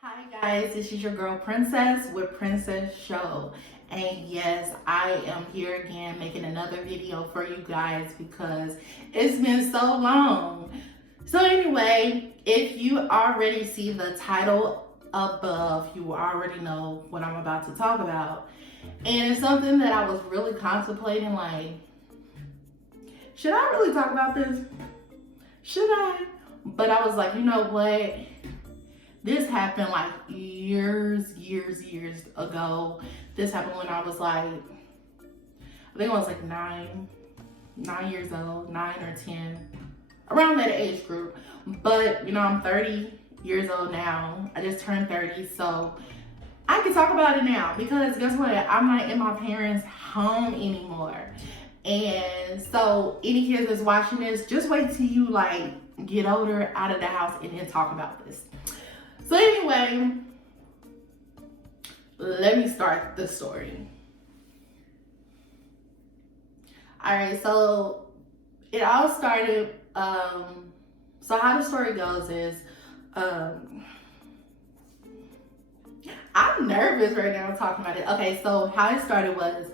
Hi guys, this is your girl Princess with Princess Show. And yes, I am here again making another video for you guys because it's been so long. So anyway, if you already see the title above, you already know what I'm about to talk about. And it's something that I was really contemplating, like, should I really talk about this? Should I? But I was like, you know what? This happened like years ago. This happened when I was like, I think I was like nine years old, 9 or 10, around that age group. But you know, I'm 30 years old now. I just turned 30, so I can talk about it now because guess what? I'm not in my parents' home anymore. And so any kids that's watching this, just wait till you like get older, out of the house, and then talk about this. So anyway, let me start the story. All right, so it all started, so how the story goes is, I'm nervous right now talking about it. Okay, so how it started was,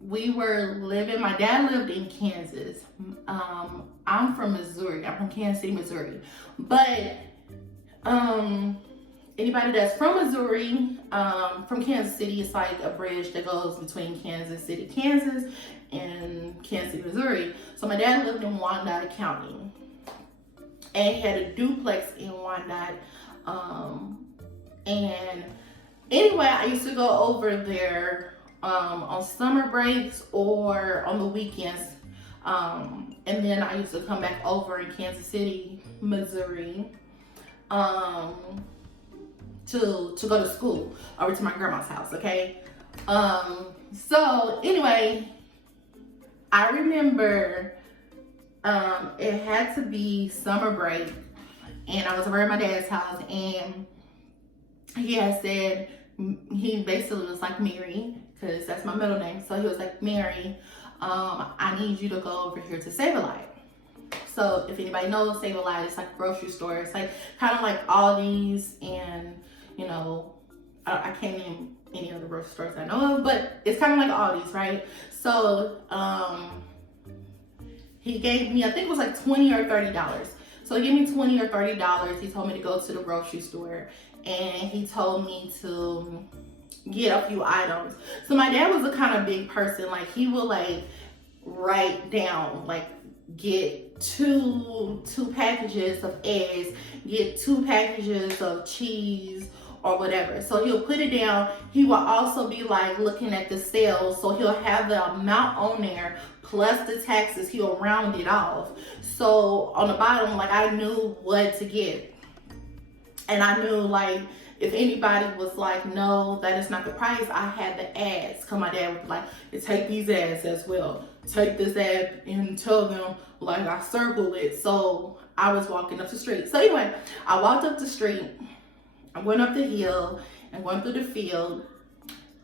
we were living, my dad lived in Kansas. I'm from Missouri, I'm from Kansas City, Missouri. But anybody that's from Missouri, from Kansas City, it's like a bridge that goes between Kansas City, Kansas, and Kansas City, Missouri. So my dad lived in Wyandotte County, and he had a duplex in Wyandotte. And anyway, I used to go over there on summer breaks or on the weekends. And then I used to come back over in Kansas City, Missouri, to go to school over to my grandma's house, okay? So anyway, I remember it had to be summer break, and I was over at my dad's house, and he had said, he basically was like, Mary, because that's my middle name, so he was like, Mary, I need you to go over here to Save-A-Lot. So if anybody knows Save-A-Lot, it's like a grocery store. It's like kind of like Aldi's, and you know, I can't name any other grocery stores I know of, but it's kind of like Aldi's, right? So he gave me, I think it was like $20 or $30. So he gave me $20 or $30. He told me to go to the grocery store, and he told me to get a few items. So my dad was a kind of big person. Like he would like write down, like, get two packages of eggs, get 2 packages of cheese, or whatever. So he'll put it down. He will also be like looking at the sales, so he'll have the amount on there plus the taxes. He'll round it off. So on the bottom, like, I knew what to get, and I knew, like, if anybody was like, no, that is not the price, I had the ads. Cause my dad would be like, take these ads as well. Take this ad and tell them, like, I circled it. So I was walking up the street. So anyway, I walked up the street. I went up the hill and went through the field.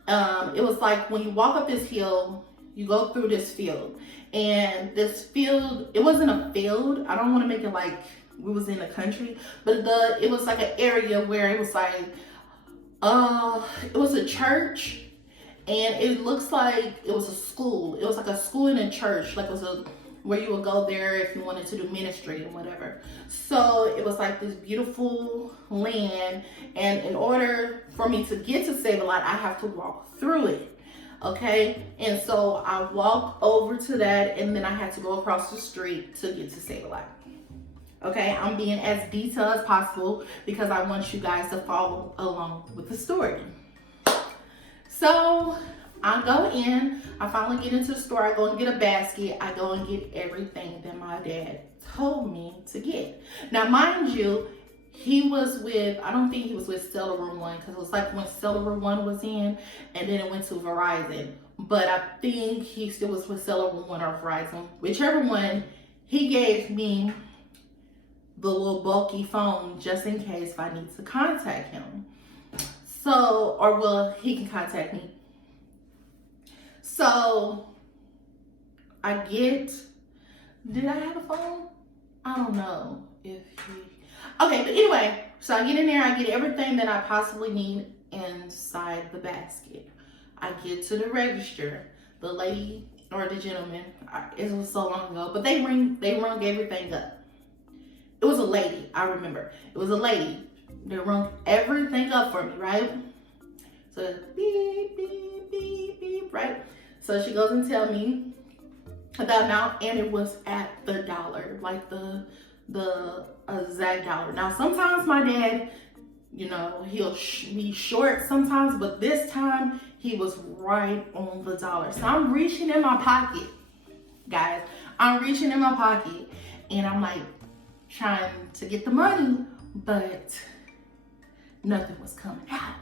It was like when you walk up this hill, you go through this field. And this field, it wasn't a field. I don't want to make it like we was in the country, but it was like an area where it was like, it was a church, and it looks like it was a school. It was like a school and a church, like it was where you would go there if you wanted to do ministry and whatever. So it was like this beautiful land, and in order for me to get to Save-A-Lot, I have to walk through it. Okay, and so I walked over to that, and then I had to go across the street to get to Save-A-Lot. Okay, I'm being as detailed as possible because I want you guys to follow along with the story. So I go in, I finally get into the store, I go and get a basket, I go and get everything that my dad told me to get. Now, mind you, he was with, I don't think he was with Cellular One, because it was like when Cellular One was in, and then it went to Verizon. But I think he still was with Cellular One or Verizon, whichever one. He gave me the little bulky phone just in case if I need to contact him. So, or well, he can contact me. So I get, did I have a phone? I don't know if he. Okay, but anyway, so I get in there, I get everything that I possibly need inside the basket. I get to the register. The lady or the gentleman, it was so long ago, but they rung everything up. It was a lady, I remember. It was a lady. They rung everything up for me, right? So beep, beep, beep, beep, right? So she goes and tell me the amount, and it was at the dollar, like the exact dollar. Now sometimes my dad, you know, he'll be short sometimes, but this time he was right on the dollar. So I'm reaching in my pocket, guys. I'm reaching in my pocket, and I'm like trying to get the money, but nothing was coming out.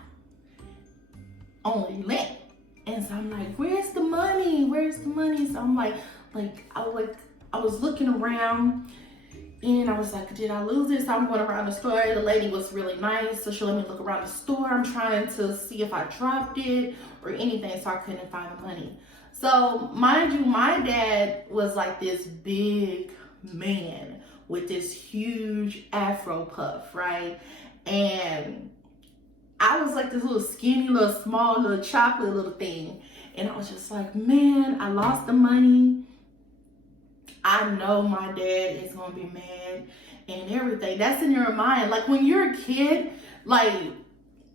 Only lint. And so I'm like, where's the money? Where's the money? So I'm like I was looking around, and I was like, did I lose it? So I'm going around the store. The lady was really nice, so she let me look around the store. I'm trying to see if I dropped it or anything, so I couldn't find the money. So mind you, my dad was like this big man with this huge afro puff, right? And I was like this little skinny, little small, little chocolate little thing. And I was just like, man, I lost the money. I know my dad is gonna be mad and everything. That's in your mind. Like when you're a kid, like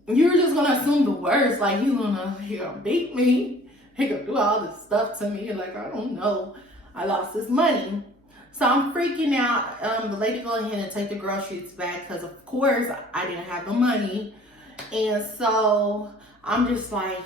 you're just gonna assume the worst. Like he gonna beat me. He gonna do all this stuff to me. Like I don't know. I lost this money. So I'm freaking out. The lady go ahead and take the groceries back because of course I didn't have the money. And so I'm just like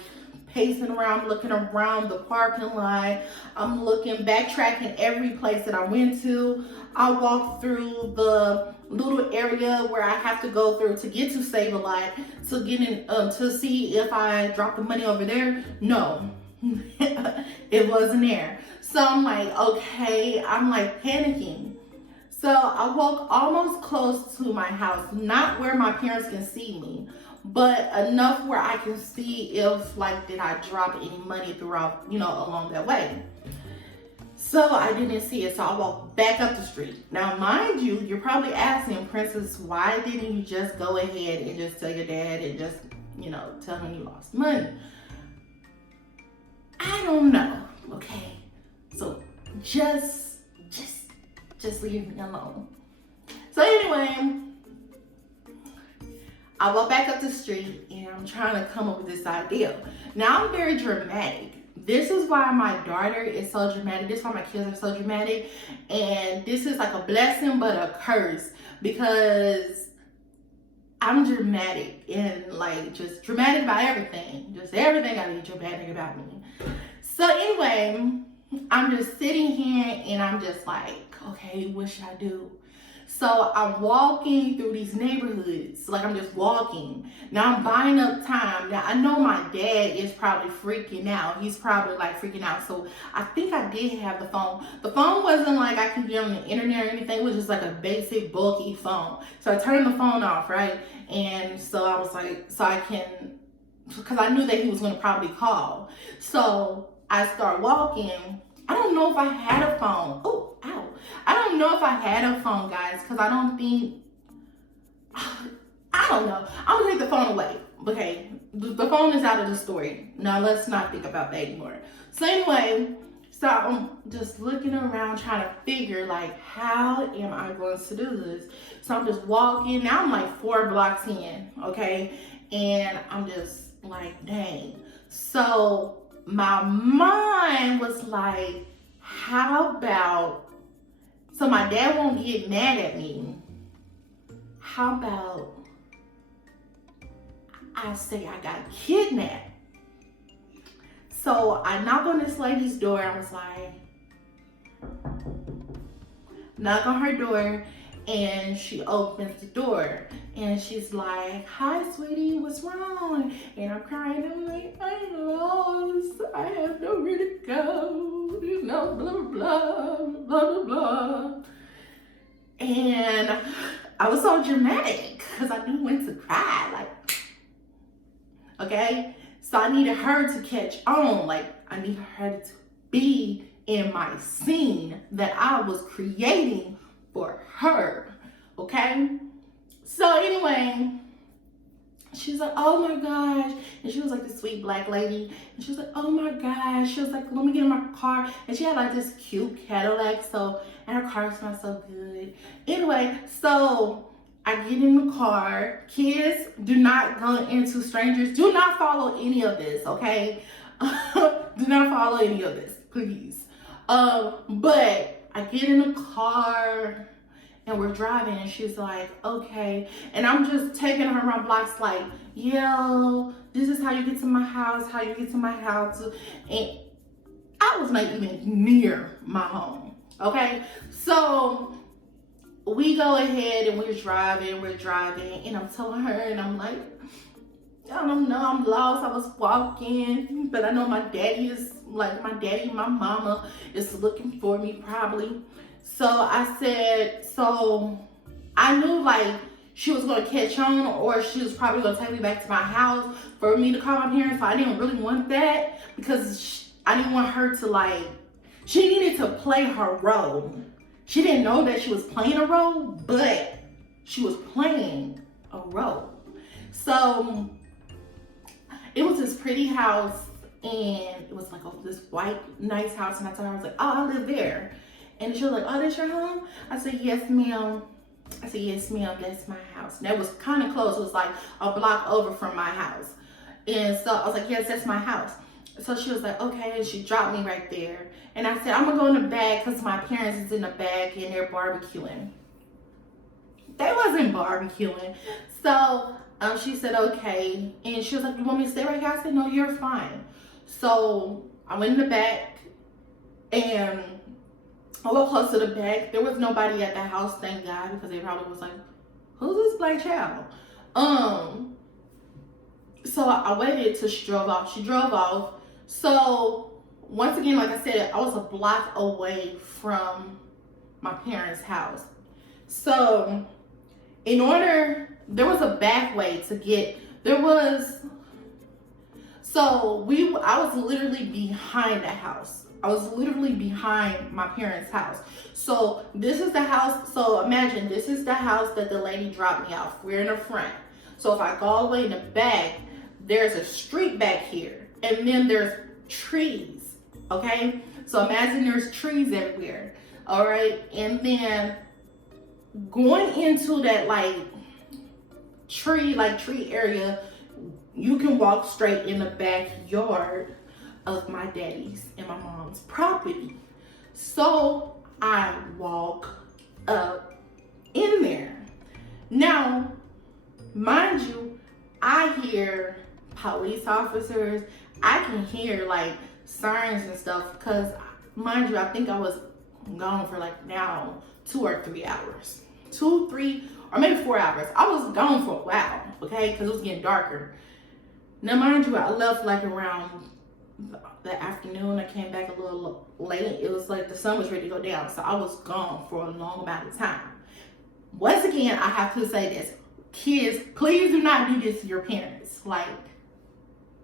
pacing around, looking around the parking lot. I'm looking, backtracking every place that I went to. I walked through the little area where I have to go through to get to Save-A-Lot to get in, to see if I dropped the money over there. No, it wasn't there. So I'm like, okay, I'm like panicking. So I walk almost close to my house, not where my parents can see me, but enough where I can see if like, did I drop any money throughout, you know, along that way. So I didn't see it, so I walked back up the street. Now, mind you, you're probably asking, Princess, why didn't you just go ahead and just tell your dad and just, you know, tell him you lost money? I don't know, okay? So just leave me alone. So anyway, I walk back up the street and I'm trying to come up with this idea. Now I'm very dramatic. This is why my daughter is so dramatic. This is why my kids are so dramatic. And this is like a blessing but a curse because I'm dramatic and like just dramatic about everything. Just everything gotta be dramatic about me. So anyway, I'm just sitting here and I'm just like, okay, what should I do? So I'm walking through these neighborhoods, like I'm just walking. Now I'm buying up time. Now I know my dad is probably freaking out. He's probably like freaking out. So I think I did have the phone. The phone wasn't like I could get on the internet or anything. It was just like a basic bulky phone. So I turned the phone off, right? And so I was like, so I can, because I knew that he was gonna probably call. So I start walking. I don't know if I had a phone. Oh, ow. I don't know if I had a phone, guys, because I don't know. I'm gonna take the phone away. Okay, the phone is out of the story. Now let's not think about that anymore. So anyway, so I'm just looking around trying to figure like, how am I going to do this? So I'm just walking. Now I'm like 4 blocks in, okay? And I'm just like, dang. So my mind was like, how about, so my dad won't get mad at me, how about I say I got kidnapped? So I knock on this lady's door. I was like, knock on her door, and she opens the door and she's like, hi sweetie, what's wrong? And I'm crying. I'm like, I'm lost, I have nowhere to go, you know, blah blah blah blah blah. And I was so dramatic because I knew when to cry, like, okay? So I needed her to catch on, like I needed her to be in my scene that I was creating for her, okay? So anyway, she's like, oh my gosh. And she was like this sweet black lady. And she was like, oh my gosh. She was like, let me get in my car. And she had like this cute Cadillac. So, and her car smelled so good. Anyway, so I get in the car. Kids, do not go into strangers. Do not follow any of this, okay? Do not follow any of this, please. But I get in the car and we're driving, and she's like, okay. And I'm just taking her around blocks like, yo, this is how you get to my house, how you get to my house. And I was not even near my home, okay? So we go ahead and we're driving, and I'm telling her, and I'm like, I don't know, I'm lost. I was walking, but I know my daddy, my mama is looking for me probably. So I said, so I knew like she was gonna catch on, or she was probably gonna take me back to my house for me to call my parents. So I didn't really want that, because I didn't want her to like, she needed to play her role. She didn't know that she was playing a role, but she was playing a role. So it was this pretty house, and it was like this white, nice house. And I told her, I was like, oh, I live there. And she was like, oh, that's your home? I said, yes, ma'am. I said, yes, ma'am, that's my house. And that was kind of close. It was like a block over from my house. And so I was like, yes, that's my house. So she was like, okay. And she dropped me right there. And I said, I'm going to go in the back because my parents is in the back and they're barbecuing. They wasn't barbecuing. So she said, okay. And she was like, you want me to stay right here? I said, no, you're fine. So I went in the back, and I walked close to the back. There was nobody at the house, thank God, because they probably was like, who's this black child? So I waited till she drove off. She drove off. So once again, like I said, I was a block away from my parents' house. So there was a back way to get, I was literally behind the house. I was literally behind my parents' house. So this is the house. So imagine this is the house that the lady dropped me off. We're in the front. So if I go all the way in the back, there's a street back here. And then there's trees. Okay? So imagine there's trees everywhere. All right? And then going into that tree area, you can walk straight in the backyard of my daddy's and my mom's property. So I walk up in there. Now, mind you, I hear police officers. I can hear like sirens and stuff, because mind you, I think I was gone for like now 2 or 3 hours. 2, 3, or maybe 4 hours. I was gone for a while, okay, because it was getting darker. Now, mind you, I left like around the afternoon. I came back a little late. It was like the sun was ready to go down, so I was gone for a long amount of time. Once again, I have to say this. Kids, please do not do this to your parents. Like,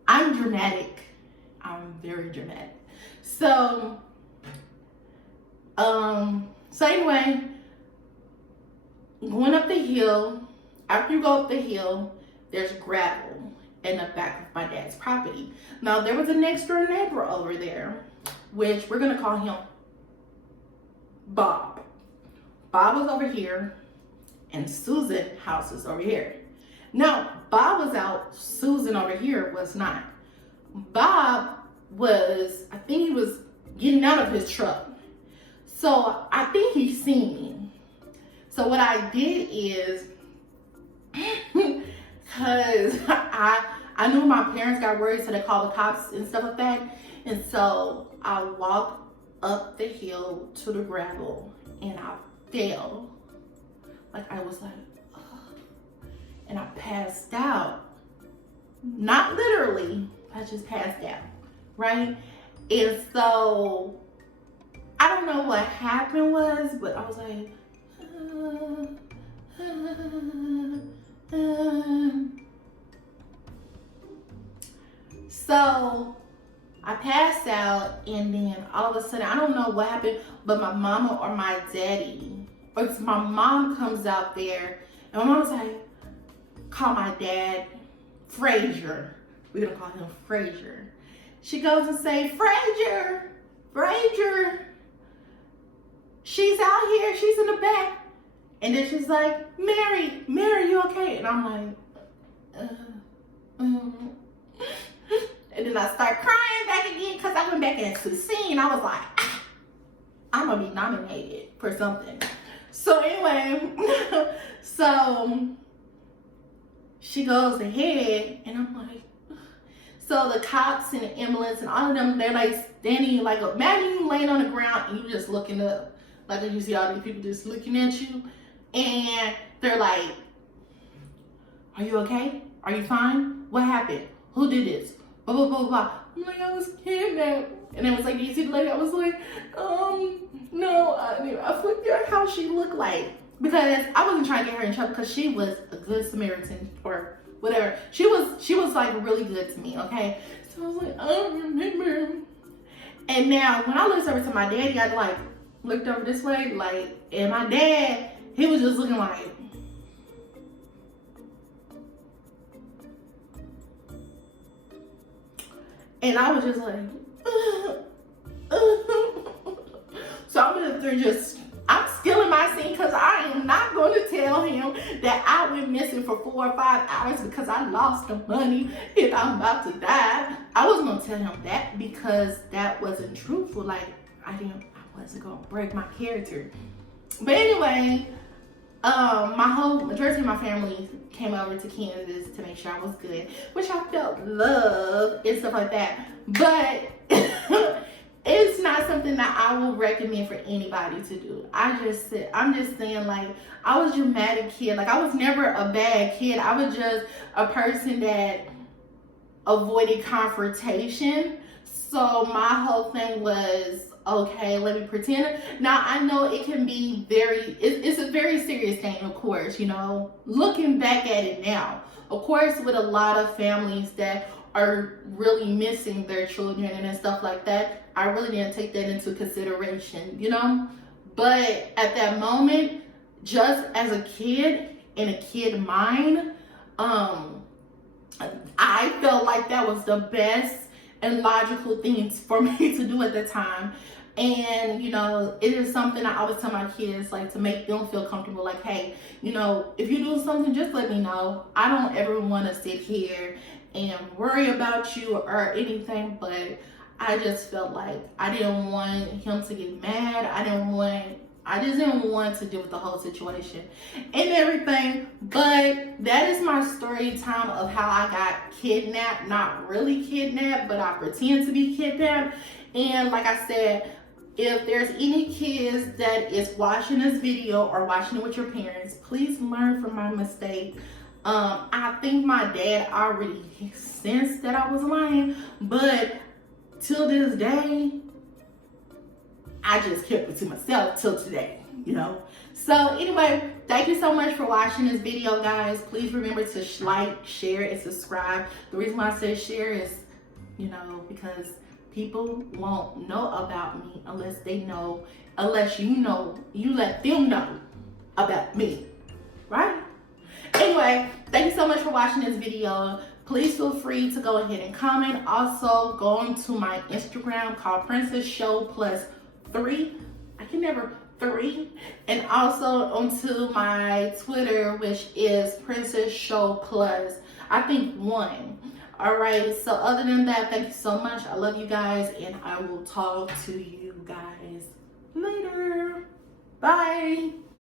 I'm dramatic. I'm very dramatic. So anyway, going up the hill, after you go up the hill, there's gravel in the back of my dad's property. Now, there was a next door neighbor over there, which we're gonna call him Bob. Bob was over here, and Susan's house is over here. Now, Bob was out, Susan over here was not. Bob was, I think he was getting out of his truck. So I think he seen me. So what I did is, because I knew my parents got worried, so they called the cops and stuff like that. And so I walked up the hill to the gravel, and I fell. Like, I was like, ugh. And I passed out. Not literally, I just passed out, right? And so I don't know what happened was, but I was like, So I passed out, and then all of a sudden, I don't know what happened, but my mama or my daddy But my mom comes out there, and my mom was like, call my dad Frazier. We're gonna call him Frazier. She goes and say, Frazier, she's out here, she's in the back. And then she's like, Mary, you okay? And I'm like, And then I start crying back again because I went back into the scene. I was like, I'm gonna be nominated for something. So anyway, so she goes ahead, and I'm like, so the cops and the ambulance and all of them, they're like standing, like, imagine you laying on the ground and you just looking up. Like, you see all these people just looking at you, and they're like, are you okay? Are you fine? What happened? Who did this? Blah, blah, blah, blah. I'm like, I was kidnapped. And it was like, you see the lady? I was like, no, I forget how she looked like. Because I wasn't trying to get her in trouble because she was a good Samaritan or whatever. She was like really good to me, okay? So I was like, I don't remember. And now when I looked over to my daddy, I like looked over this way, like, and my dad, he was just looking like, and I was just like, so I'm gonna I'm still in my scene because I am not going to tell him that I went missing for 4 or 5 hours because I lost the money and I'm about to die. I wasn't going to tell him that because that wasn't truthful. Like, I wasn't going to break my character. But anyway, majority of my family came over to Kansas to make sure I was good, which I felt love and stuff like that. But it's not something that I will recommend for anybody to do. I'm just saying, like, I was a dramatic kid. Like, I was never a bad kid. I was just a person that avoided confrontation. So my whole thing was, okay, let me pretend. Now, I know it can be it's a very serious thing, of course, you know, looking back at it now. Of course, with a lot of families that are really missing their children and stuff like that, I really didn't take that into consideration, you know? But at that moment, just as a kid, in a kid mind, I felt like that was the best and logical things for me to do at the time. And, you know, it is something I always tell my kids, like, to make them feel comfortable. Like, hey, you know, if you do something, just let me know. I don't ever want to sit here and worry about you or anything, but I just felt like I didn't want him to get mad. I just didn't want to deal with the whole situation and everything. But that is my story time of how I got kidnapped. Not really kidnapped, but I pretend to be kidnapped. And like I said, if there's any kids that is watching this video or watching it with your parents, please learn from my mistake. I think my dad already sensed that I was lying, but till this day, I just kept it to myself till today, you know. So anyway, thank you so much for watching this video, guys. Please remember to like, share, and subscribe. The reason why I say share is, you know, because people won't know about me unless you let them know about me, right? Anyway, thank you so much for watching this video. Please feel free to go ahead and comment. Also, go onto my Instagram called Princess Show Plus 3. I can never 3. And also onto my Twitter, which is Princess Show Plus, I think 1. Alright, so other than that, thank you so much. I love you guys, and I will talk to you guys later. Bye.